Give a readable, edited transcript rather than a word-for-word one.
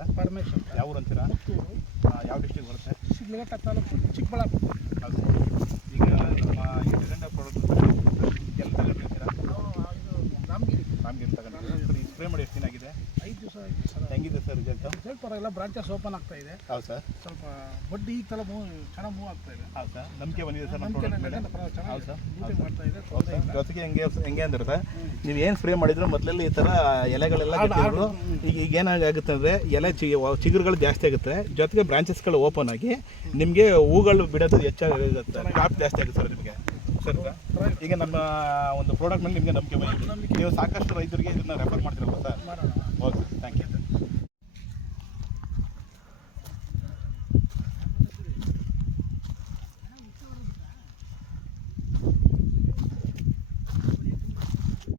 Sir? Paramesh ಅಂತ. ಯಾವ ಊರು ಅಂತೀರಾ? ಪುತ್ತೂರು, ಯಾವ ಡಿಸ್ಟ್ರಿಕ್ಟ್ ಬರುತ್ತೆ? ಶಿಡ್ಲಘಟ್ಟ ತಾಲೂಕು, ಚಿಕ್ಕಬಳ್ಳಾಪುರ. ಹೌದು. ಈಗ ನಮ್ಮ ಈ ಎಜೆಂಡಾ ಪ್ರಾಡಕ್ಟ್ ಎಲ್ಲಿ ತಗೊಂಡಿರ್ತೀರಾ? ಇದು ರಾಮಗಿರಿ ತಗೊಂಡಿದ್ದೀರಾ ಸರ್? ಈ ಸ್ಪ್ರೇ ಮಾಡಿ ಎಷ್ಟು ದಿನ ಆಗಿದೆ? 5 ದಿವಸ ಆಯಿತು ಸರ್. ಹೆಂಗಿದೆ ಸರ್ ರಿಸಲ್ಟ್? ರಿಸಲ್ಟ್ ಪರವಾಗಿಲ್ಲ, ಬ್ರಾಂಚಸ್ ಓಪನ್ ಆಗ್ತಾ ಇದೆ. ಹೌದು ಸರ್. ಸ್ವಲ್ಪ ಬಡ್ಡಿ ಈ ಥರ ಚೆನ್ನಾಗಿ ಮೂವ್ ಆಗ್ತಾ ಇದೆ. ಹೌದು ಸರ್. ನಂಬಿಕೆ ಬಂದಿದೆ ಸರ್ ನಮ್ಮ ನಂಬಿಕೆ ಪ್ರಾಡಕ್ಟ್ ಮೇಲೆ? ಚೆನ್ನಾಗಿ ಹೌದು ಸರ್. ಡ್ಯೂಟಿ ಮಾಡ್ತಾ ಇದೆ. ಹೌದು ಸರ್. ಜೊತೆಗೆ ಹೆಂಗೆ ಅಂದ್ರೆ ಸರ್, ನೀವು ಏನು ಸ್ಪ್ರೇ ಮಾಡಿದ್ರು ಮೊದಲೆಲ್ಲ ಈ ಥರ ಎಲೆಗಳೆಲ್ಲ ಗಟ್ಟಿಗಳು, ಈಗ ಏನಾಗುತ್ತೆ ಅಂದರೆ ಎಲೆ ಚಿಗುರುಗಳು ಜಾಸ್ತಿ ಆಗುತ್ತೆ, ಜೊತೆಗೆ ಬ್ರಾಂಚಸ್ಗಳು ಓಪನ್ ಆಗಿ ನಿಮಗೆ ಹೂಗಳು ಬಿಡೋದು ಹೆಚ್ಚಾಗುತ್ತೆ, ಕ್ರಾಪ್ ಜಾಸ್ತಿ ಆಗುತ್ತೆ ಸರ್ ನಿಮಗೆ. ಸರಿ ಸರ್. ಈಗ ನಮ್ಮ ಒಂದು ಪ್ರಾಡಕ್ಟ್ ಮೇಲೆ ನಿಮಗೆ ನಂಬಿಕೆ ಬಂದಿದೆ, ನೀವು ಸಾಕಷ್ಟು ರೈತರಿಗೆ ಇದನ್ನು ರೆಫರ್ ಮಾಡ್ತೀರಲ್ಲ ಸರ್? ಮಾಡೋಣ. ಓಕೆ.